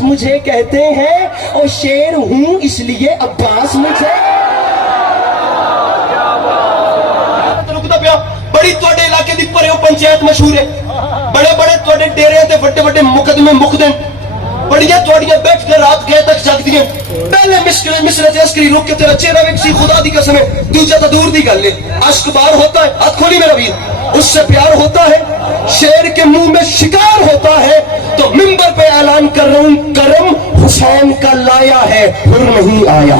مجھے کہتے ہیں اور شیر ہوں اس لیے عباس مجھے بڑی توڑے علاقے دی پرے پنچایت مشہور ہے بڑے بڑے توڑے ڈیرے تے بڑے بڑے مقدمے مقدم بڑیاں توڑیاں بیٹھ کے رات گئے تک جگتی ہیں پہلے مصر عسکری رک کے تیرا چہرہ بھی کسی خدا دی قسم ہے دوسرا تو دور دی گل ہے عشق بار ہوتا ہے ہاتھ کھولی میرا ویر اس سے پیار ہوتا ہے شیر کے منہ میں شکار ہوتا ہے تو منبر پہ اعلان کر رہا ہوں کرم حسین کا لایا ہے پھر نہیں آیا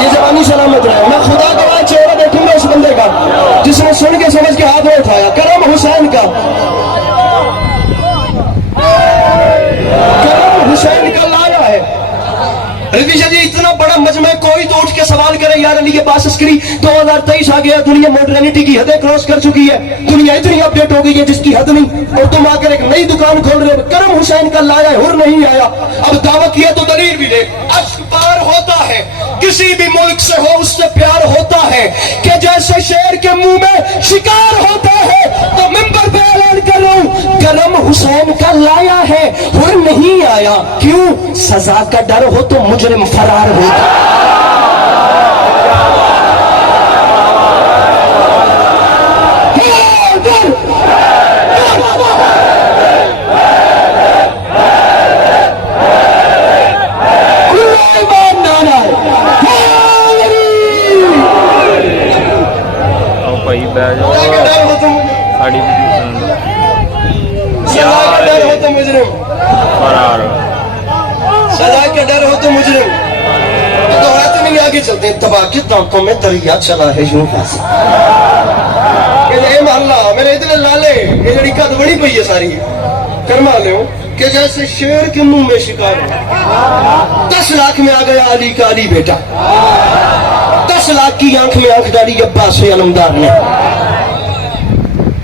یہ زبانی سلامت رہے میں خدا کا چہرہ دیکھوں گا اس بندے کا جس نے سن کے سمجھ کے ہاتھ میں اٹھایا کرم حسین کا کرم حسین کا لایا ہے رضوی جی اتنا بڑا مجمع کوئی تو اٹھ کے سوال کرے یار علی عباس عسکری 2023 آ گیا دنیا ماڈرنٹی کی حدیں کراس کر چکی ہے دنیا اتنی اپڈیٹ ہو گئی ہے جس کی حد نہیں اور تم آ کر ایک نئی دکان کھول رہے ہو کرم حسین کا لایا ہے اور نہیں آیا اب دعویٰ کیا تو دلیل بھی دے عشق پار ہوتا ہے کسی بھی ملک سے ہو اس سے پیار ہوتا ہے کہ جیسے شیر کے منہ میں شکار ہوتا ہے تو منبر پہ اعلان کر رہا ہوں کرم حسین کا لایا ہے اور نہیں آیا کیوں سزا کا ڈر ہو تو مجرم فرار ہوتا سزا کا ڈر ہو تو مجرم تو آتے نہیں آگے چلتے ہیں تباہ کی دانتوں میں دریا چلا ہے یوں پاس اے محلہ میرے اتنے لالے یہ جڑی قد بڑی پئی ہے ساری کرما لے ہوں کہ جیسے شیر کے منہ میں شکار ہو 10 لاکھ میں آ گیا علی کا علی بیٹا 10 لاکھ کی آنکھ میں آنکھ ڈالی عباس علمدار نے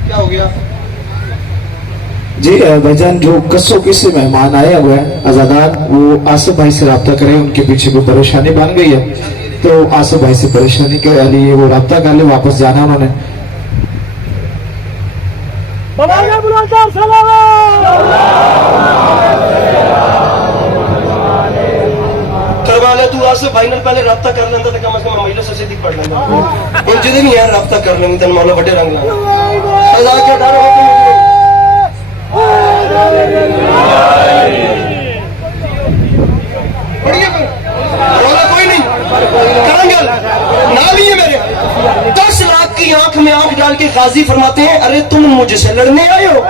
کیا ہو گیا جی بھائی جان جو کسوں کسی مہمان آئے ہوئے ہیں ازادار وہ آصف بھائی سے رابطہ کریں ان کے پیچھے کوئی پریشانی بن گئی ہے تو آصف بھائی سے پریشانی کے لیے وہ رابطہ کر لے واپس جانا انہوں نے کروا لے تو آصف بھائی نے پہلے رابطہ کر لینا تھا کم از کم مجلس سے صدیق پڑھ لینا ان جدے نہیں ہے رابطہ کر لیں تن مولا بڑے رنگ سزا کے ڈر ہو تو کوئی نہیں نامی ہے میرے 10 لاکھ کی آنکھ میں آنکھ ڈال کے قاضی فرماتے ہیں ارے تم مجھ سے لڑنے آئے ہو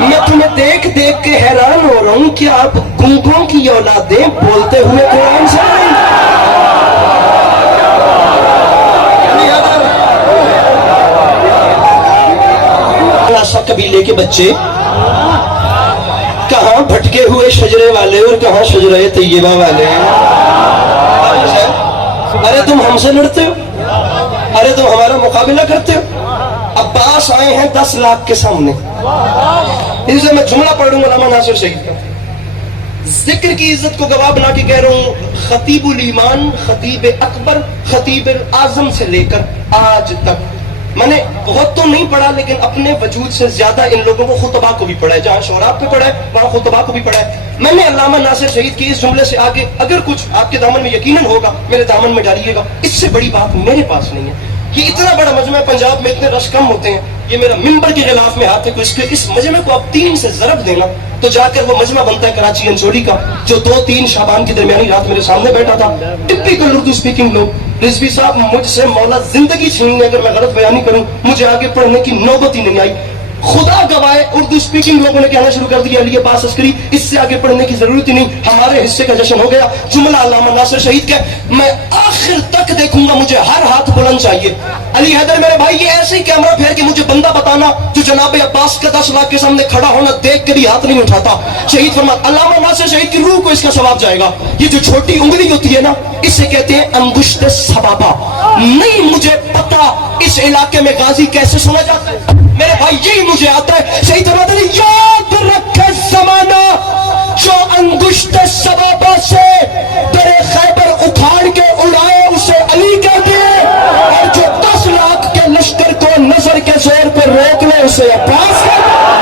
میں تمہیں دیکھ دیکھ کے حیران ہو رہا ہوں کہ آپ گنگوں کی اولادیں بولتے ہوئے قرآن سے قبیلے کے بچے کہاں بھٹکے ہوئے شجرے والے اور کہاں شجرے طیبہ والے ارے تم ہم سے لڑتے ہو ارے تم ہمارا مقابلہ کرتے ہو عباس آئے ہیں 10 لاکھ کے سامنے اس لیے میں جملہ پڑھ رہوں علامہ ناصر شہید کا ذکر کی عزت کو گواہ بنا کے کہہ رہا ہوں خطیب الایمان خطیب اکبر خطیب اعظم سے لے کر آج تک میں نے بہت تو نہیں پڑھا لیکن اپنے وجود سے زیادہ ان لوگوں کو خطبہ کو بھی پڑھا ہے جہاں شعراء پہ پڑھا ہے وہاں خطبہ کو بھی پڑھا ہے میں نے علامہ ناصر شہید کی اس جملے سے آگے اگر کچھ آپ کے دامن میں یقیناً ہوگا میرے دامن میں ڈالیے گا اس سے بڑی بات میرے پاس نہیں ہے یہ اتنا بڑا مجمع پنجاب میں اتنے رش کم ہوتے ہیں یہ میرا ممبر کے غلاف میں ہاتھ ہے اس مجمع کو آپ 3 سے ضرب دینا تو جا کر وہ مجمع بنتا ہے کراچی انچوڑی کا جو 2-3 شعبان کی درمیانی رات میرے سامنے بیٹھا تھا ٹپیکل اردو سپیکنگ لوگ رضوی صاحب مجھ سے مولا زندگی چھیننے اگر میں غلط بیانی کروں مجھے آگے پڑھنے کی نوبت ہی نہیں آئی خدا گواہ اردو سپیکنگ لوگوں نے کہنا شروع کر دیا علی عباس عسکری اس سے آگے پڑھنے کی ضرورت ہی نہیں ہمارے حصے کا جشن ہو گیا جملہ علامہ ناصر شہید کا میں آخر تک دیکھوں گا مجھے ہر ہاتھ بلند چاہیے علی حیدر میرے بھائی یہ ایسے ہی کیمرہ پھیر کے مجھے بندہ بتانا جو جناب عباس کا 10 لاکھ کے سامنے کھڑا ہونا دیکھ کے بھی ہاتھ نہیں اٹھاتا شہید فرماتا علامہ ناصر شہید کی روح کو اس کا ثواب جائے گا یہ جو چھوٹی انگلی ہوتی ہے نا اسے کہتے ہیں انگشت سبابہ نہیں مجھے پتا اس علاقے میں غازی کیسے سنا جاتا ہے میرے بھائی یہی مجھے آتا ہے شہید فرماتے ہیں یاد رکھے زمانہ جو انگشت سبابہ سے تیرے خیبر اکھاڑ کے اڑائے اسے علی کہتے ہیں اور جو 10 لاکھ کے لشکر کو نظر کے زور پر روک لے اسے عباس کہتے ہیں